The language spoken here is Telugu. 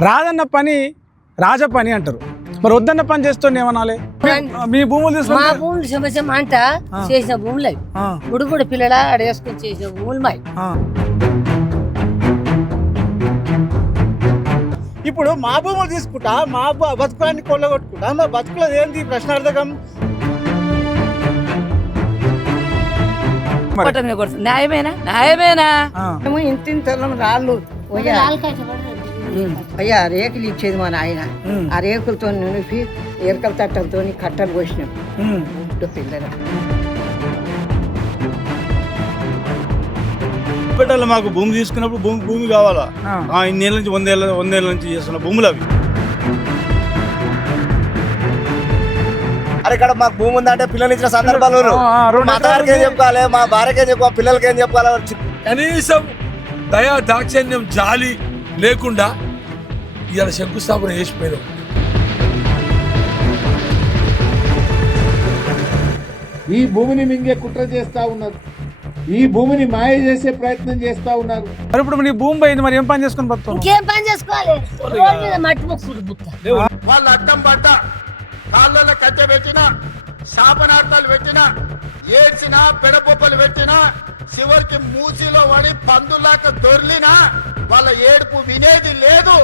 రాదన్న పని రాజ పని అంటారు. మరి వద్దన్న పని చేస్తుండే ఏమనాలి? మీ భూములు మా తీసుకుంటే భూములు సమస్య అంట చేసిన భూములు అవి బుడుబుడు పిల్లల అడేసుకొని చేసిన భూములు మావి. ఇప్పుడు మా భూములు తీసుకుంటా మా బతుకులాన్ని కొల్లగొట్టుకుంటా మా బతుకులో ఏంది ప్రశ్నార్థకం? న్యాయమేనా ఇంటింతలం రాళ్ళు అయ్యా రేకులు ఇచ్చేది మా నాయన. ఆ రేకులతో నిలిపి ఎరకల తట్టలతో కట్టలు పోసినాం పిల్లలు. హాస్పిటల్ మాకు భూమి తీసుకున్నప్పుడు భూమి కావాలా? ఇన్నేళ్ళ నుంచి వందేళ్ళ నుంచి చేస్తున్న భూములు అవి. అరే ఇక్కడ మాకు భూమి ఉందంటే పిల్లలు ఇచ్చిన సందర్భాలు మా అత్తగారికి ఏం చెప్పుకోవాలి, మా భార్యకి ఏం చెప్పుకోవాలి, పిల్లలకి ఏం చెప్పుకోవాలి? కనీసం దయా దాక్షిణ్యం జాలి లేకుండా ఇవాళ శంకుస్థాపన చేసిపోయినాం. ఈ భూమిని మింగే కుట్ర చేస్తా ఉన్నారు, ఈ భూమిని మాయ చేసే ప్రయత్నం చేస్తా ఉన్నారు. మరి ఇప్పుడు నీ భూమి పోయింది, మరి ఏం పని చేసుకుని బతుకుతావు? ఇంకేం పని చేసుకోవాలి? రోడ్డు మీద మట్టి మొక్కుడు బుక్క. వాళ్ళు అడ్డం పడ్డ కాళ్ళలో కట్టె పెట్టినా శాపనార్థాలు పెట్టినా ఏడ్చినా పెడబొప్పలు పెట్టినా చివరికి మూసిలో పడి పందులాక దొర్లినా వాళ్ళ ఏడుపు వినేది లేదు.